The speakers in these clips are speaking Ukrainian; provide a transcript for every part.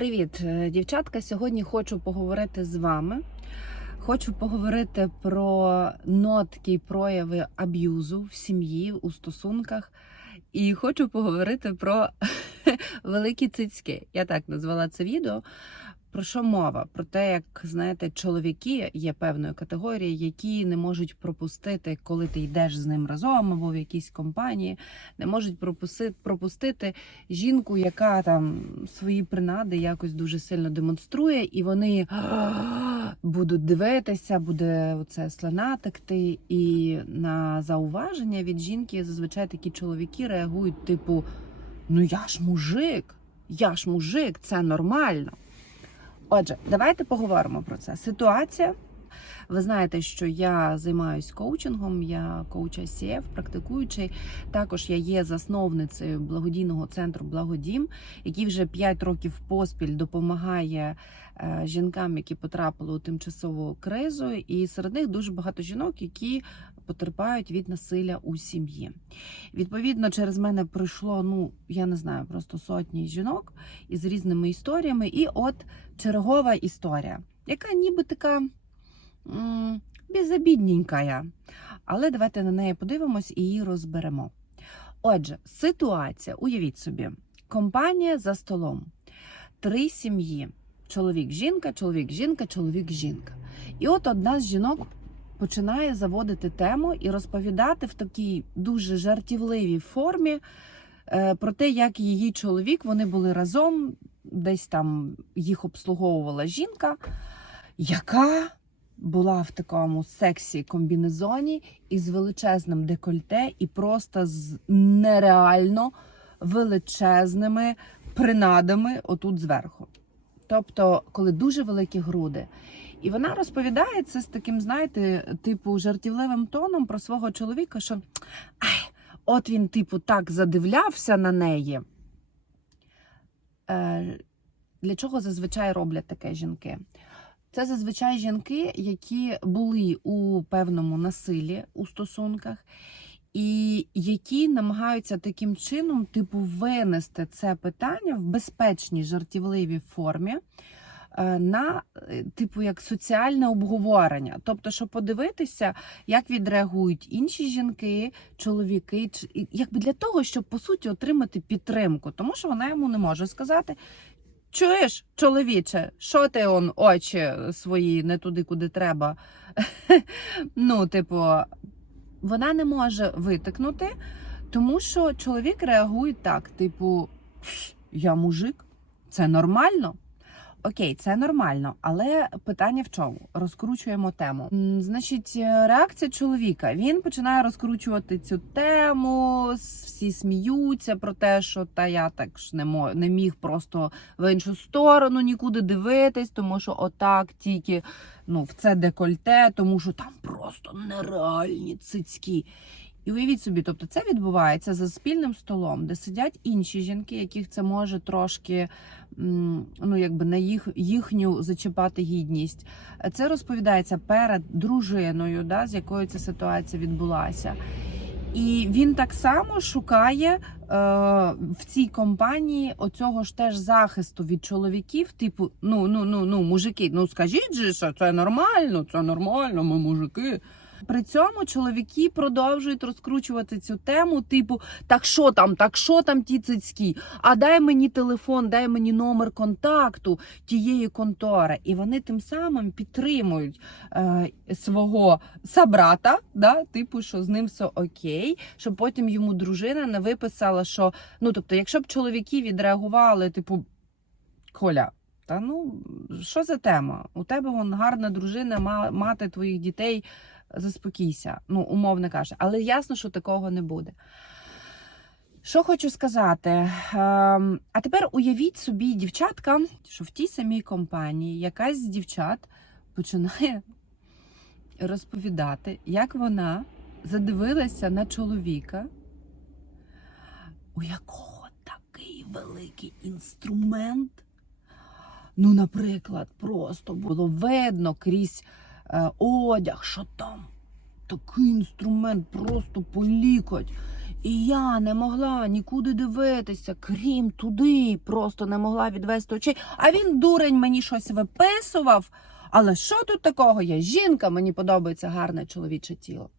Привіт, е, дівчатка. Сьогодні хочу поговорити з вами. Хочу поговорити про нотки прояви аб'юзу в сім'ї, у стосунках. І хочу поговорити про великі цицьки. Я так назвала це відео. Про що мова? Про те, як знаєте, чоловіки є певною категорією, які не можуть пропустити, коли ти йдеш з ним разом або в якійсь компанії, не можуть пропустити, пропустити жінку, яка там свої принади якось дуже сильно демонструє, і вони будуть дивитися, буде оце слина текти. І на зауваження від жінки зазвичай такі чоловіки реагують, типу: Ну я ж мужик, я ж мужик, це нормально. Отже, давайте поговоримо про це. Ситуація. Ви знаєте, що я займаюся коучингом, я коуч ICF, практикуючий. Також я є засновницею благодійного центру Благодім, який вже 5 років поспіль допомагає е, жінкам, які потрапили у тимчасову кризу. І серед них дуже багато жінок, які потерпають від насилля у сім'ї. Відповідно, через мене пройшло, ну я не знаю, просто сотні жінок із різними історіями. І от чергова історія, яка ніби така безобідненька. Але давайте на неї подивимось і її розберемо. Отже, ситуація, уявіть собі, компанія за столом, три сім'ї: чоловік, жінка, чоловік, жінка, чоловік, жінка. І от одна з жінок починає заводити тему і розповідати в такій дуже жартівливій формі е, про те, як її чоловік вони були разом, десь там їх обслуговувала жінка, яка була в такому сексі комбінезоні із величезним декольте і просто з нереально величезними принадами отут зверху. Тобто, коли дуже великі груди. І вона розповідає це з таким, знаєте, типу жартівливим тоном про свого чоловіка, що ай, от він, типу, так задивлявся на неї. Е, Для чого зазвичай роблять таке жінки? Це зазвичай жінки, які були у певному насилі у стосунках, і які намагаються таким чином, типу, винести це питання в безпечній жартівливій формі на е, типу як соціальне обговорення. Тобто, щоб подивитися, як відреагують інші жінки, чоловіки, якби для того, щоб по суті отримати підтримку, тому що вона йому не може сказати. Чуєш, чоловіче, що ти он очі свої не туди, куди треба? ну, типу, вона не може витикнути, тому що чоловік реагує так: типу, я мужик, це нормально. Окей, це нормально, але питання в чому? Розкручуємо тему. Значить, е, реакція чоловіка. Він починає розкручувати цю тему. Всі сміються про те, що та я так ж не мо- не міг просто в іншу сторону нікуди дивитись, тому що отак тільки ну, в це декольте, тому що там просто нереальні цицькі. І уявіть собі, тобто це відбувається за спільним столом, де сидять інші жінки, яких це може трошки ну, якби на їх, їхню зачіпати гідність. Це розповідається перед дружиною, да, з якою ця ситуація відбулася. І він так само шукає е, в цій компанії оцього ж теж захисту від чоловіків, типу, ну, ну, ну, ну, мужики, ну скажіть же, що це нормально, це нормально, ми мужики. При цьому чоловіки продовжують розкручувати цю тему, типу, так що там, так що там ті цицькі? А дай мені телефон, дай мені номер контакту тієї контори. І вони тим самим підтримують е, свого собрата, да, типу, що з ним все окей, щоб потім йому дружина не виписала, що ну тобто, якщо б чоловіки відреагували, типу, Коля. Та ну що за тема? У тебе вон гарна дружина, ма- мати твоїх дітей, заспокійся. Ну, умовно каже. Але ясно, що такого не буде. Що хочу сказати? Ем, а тепер уявіть собі, дівчатка, що в тій самій компанії якась з дівчат починає розповідати, як вона задивилася на чоловіка, у якого такий великий інструмент. Ну, наприклад, просто було видно крізь одяг, що там такий інструмент просто по лікоть. І я не могла нікуди дивитися, крім туди, просто не могла відвести очей. А він, дурень, мені щось виписував. Але що тут такого? Я жінка, мені подобається гарне чоловіче тіло.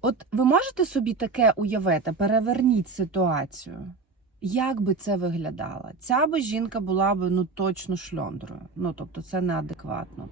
От ви можете собі таке уявити, переверніть ситуацію. Як би це виглядало? Ця би жінка була б ну точно шльондрою. Ну тобто це неадекватно.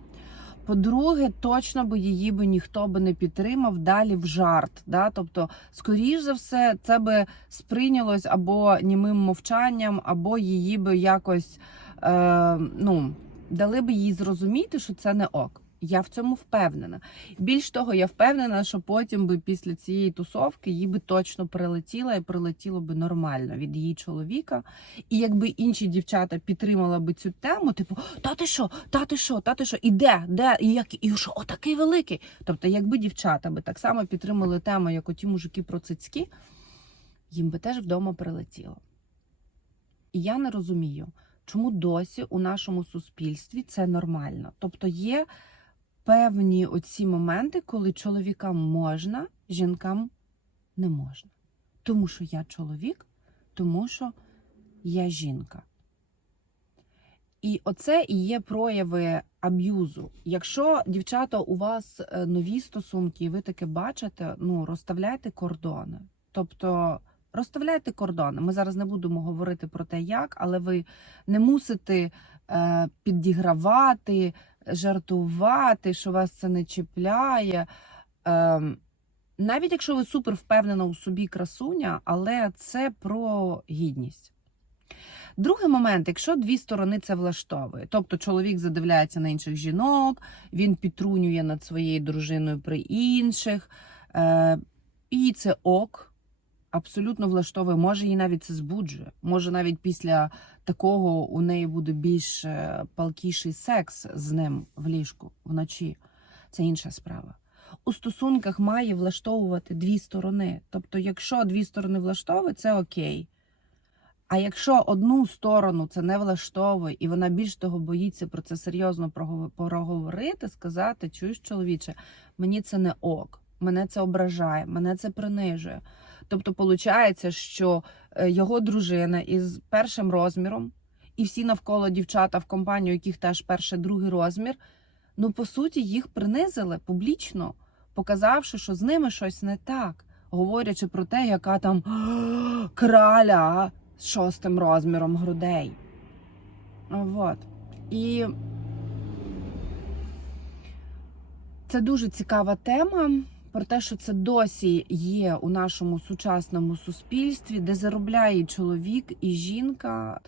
По-друге, точно би її би ніхто би не підтримав далі в жарт. Да? Тобто, скоріш за все, це би сприйнялось або німим мовчанням, або її би якось е, ну, дали би їй зрозуміти, що це не ок. Я в цьому впевнена. Більш того, я впевнена, що потім би після цієї тусовки їй би точно прилетіло і прилетіло би нормально від її чоловіка. І якби інші дівчата підтримали би цю тему, типу, та ти що, та ти що, та ти що, і де, де, і як, і що, отакий великий. Тобто, якби дівчата би так само підтримали тему, як оті мужики про цицьки, їм би теж вдома прилетіло. І я не розумію, чому досі у нашому суспільстві це нормально. Тобто є певні оці моменти, коли чоловікам можна, жінкам не можна. Тому що я чоловік, тому що я жінка. І оце і є прояви аб'юзу. Якщо дівчата у вас е, нові стосунки, і ви таке бачите, ну розставляйте кордони. Тобто розставляйте кордони. Ми зараз не будемо говорити про те, як, але ви не мусите е, підігравати, жартувати, що вас це не чіпляє. Е, навіть якщо ви супер впевнена у собі красуня, але це про гідність. Другий момент, якщо дві сторони це влаштовує, тобто чоловік задивляється на інших жінок, він підтрунює над своєю дружиною при інших, е, і це ок, абсолютно влаштовує. Може, її навіть це збуджує. Може, навіть після такого у неї буде більш е, палкіший секс з ним в ліжку вночі. Це інша справа. У стосунках має влаштовувати дві сторони. Тобто, якщо дві сторони влаштовують, це окей. А якщо одну сторону це не влаштовує, і вона більш того боїться про це серйозно прогов- проговорити, сказати, чуєш, чоловіче, мені це не ок, мене це ображає, мене це принижує. Тобто, виходить, що е, його дружина із першим розміром, і всі навколо дівчата в компанію, яких теж перший другий розмір, ну по суті їх принизили публічно, показавши, що з ними щось не так, говорячи про те, яка там краля з шостим розміром грудей. Вот. І це дуже цікава тема про те, що це досі є у нашому сучасному суспільстві, де заробляє чоловік і жінка.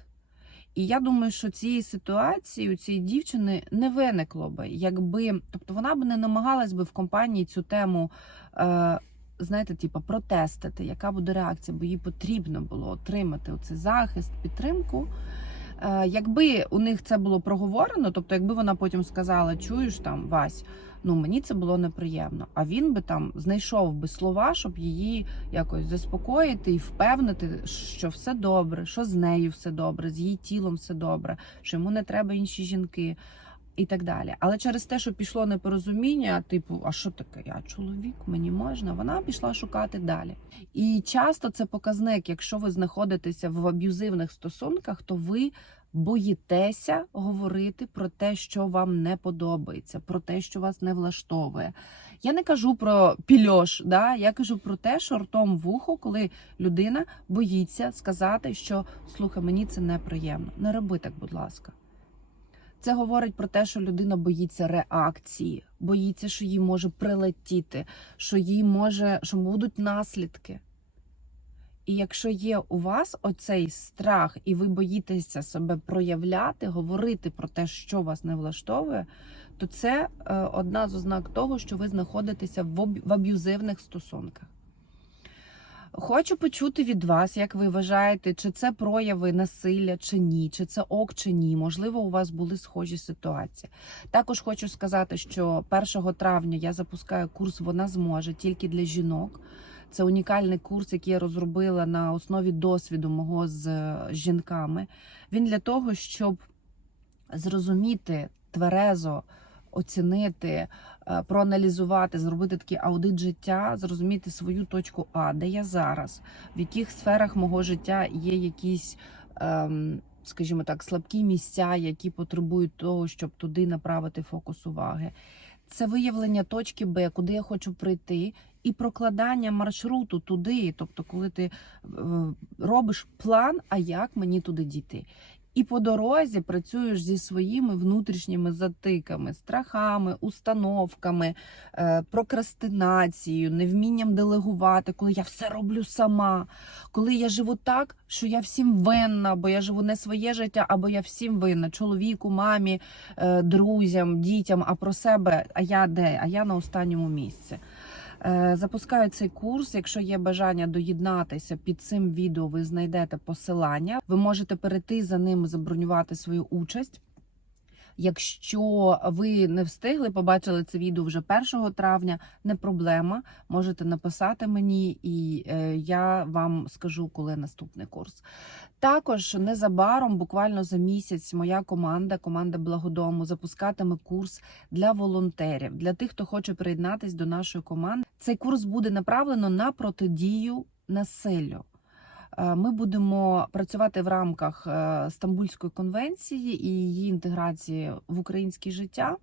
І я думаю, що цієї ситуації у цієї дівчини не виникло би, якби, тобто вона б не намагалась би в компанії цю тему, е, знаєте, типу, протестити, яка буде реакція, бо їй потрібно було отримати оцей захист, підтримку. Е, якби у них це було проговорено, тобто, якби вона потім сказала, чуєш там Вась, ну мені це було неприємно. А він би там знайшов би слова, щоб її якось заспокоїти і впевнити, що все добре, що з нею все добре, з її тілом все добре, що йому не треба інші жінки. І так далі. Але через те, що пішло непорозуміння, типу, а що таке? Я чоловік, мені можна, вона пішла шукати далі. І часто це показник, якщо ви знаходитеся в аб'юзивних стосунках, то ви боїтеся говорити про те, що вам не подобається, про те, що вас не влаштовує. Я не кажу про пільош, да? я кажу про те, що ртом в ухо, коли людина боїться сказати, що слухай, мені це неприємно. Не роби так, будь ласка. Це говорить про те, що людина боїться реакції, боїться, що їй може прилетіти, що їй може, що будуть наслідки. І якщо є у вас оцей страх, і ви боїтеся себе проявляти, говорити про те, що вас не влаштовує, то це е, одна з ознак того, що ви знаходитеся в аб'юзивних стосунках. Хочу почути від вас, як ви вважаєте, чи це прояви насилля чи ні, чи це ок чи ні. Можливо, у вас були схожі ситуації. Також хочу сказати, що 1 травня я запускаю курс Вона зможе тільки для жінок. Це унікальний курс, який я розробила на основі досвіду мого з е, жінками. Він для того, щоб зрозуміти тверезо, оцінити, проаналізувати, зробити такий аудит життя, зрозуміти свою точку А, де я зараз, в яких сферах мого життя є якісь. Ем, Скажімо так, слабкі місця, які потребують того, щоб туди направити фокус уваги. Це виявлення точки Б, куди я хочу прийти, і прокладання маршруту туди. Тобто, коли ти е, робиш план, а як мені туди дійти. І по дорозі працюєш зі своїми внутрішніми затиками, страхами, установками, е, прокрастинацією, невмінням делегувати, коли я все роблю сама, коли я живу так, що я всім винна, бо я живу не своє життя, або я всім винна чоловіку, мамі, е, друзям, дітям, а про себе, а я де? А я на останньому місці. Е, Запускаю цей курс. Якщо є бажання доєднатися під цим відео, ви знайдете посилання. Ви можете перейти за ним, забронювати свою участь. Якщо ви не встигли, побачили це відео вже 1 травня, не проблема. Можете написати мені, і е, я вам скажу, коли наступний курс. Також незабаром, буквально за місяць, моя команда, команда Благодому, запускатиме курс для волонтерів, для тих, хто хоче приєднатись до нашої команди. Цей курс буде направлено на протидію насиллю. Е, Ми будемо працювати в рамках е, Стамбульської конвенції і її інтеграції в українське життя.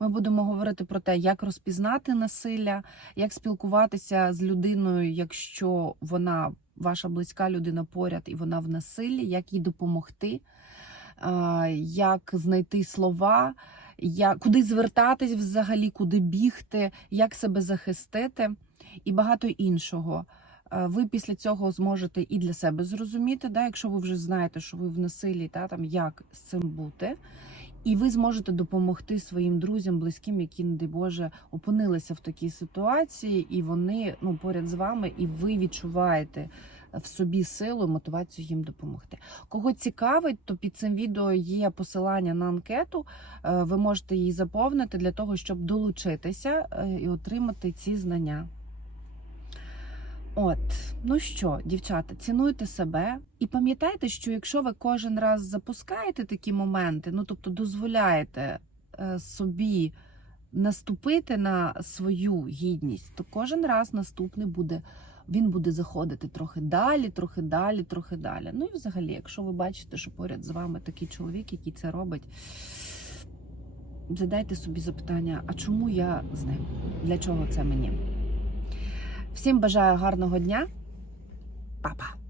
Ми будемо говорити про те, як розпізнати насилля, як спілкуватися з людиною, якщо вона ваша близька людина поряд і вона в насиллі, як їй допомогти, е, як знайти слова, як, куди звертатись взагалі, куди бігти, як себе захистити і багато іншого. Е, Ви після цього зможете і для себе зрозуміти, да, якщо ви вже знаєте, що ви в насилі, та, там, як з цим бути. І ви зможете допомогти своїм друзям, близьким, які, не дай Боже, опинилися в такій ситуації, і вони ну, поряд з вами, і ви відчуваєте в собі силу мотивацію їм допомогти. Кого цікавить, то під цим відео є посилання на анкету. Е, Ви можете її заповнити для того, щоб долучитися е, і отримати ці знання. От, ну що, дівчата, цінуйте себе і пам'ятайте, що якщо ви кожен раз запускаєте такі моменти, ну тобто дозволяєте е, собі наступити на свою гідність, то кожен раз наступний буде. Він буде заходити трохи далі, трохи далі, трохи далі. Ну і взагалі, якщо ви бачите, що поряд з вами такий чоловік, який це робить, задайте собі запитання: а чому я з ним? Для чого це мені? Всім бажаю гарного дня. Па-па!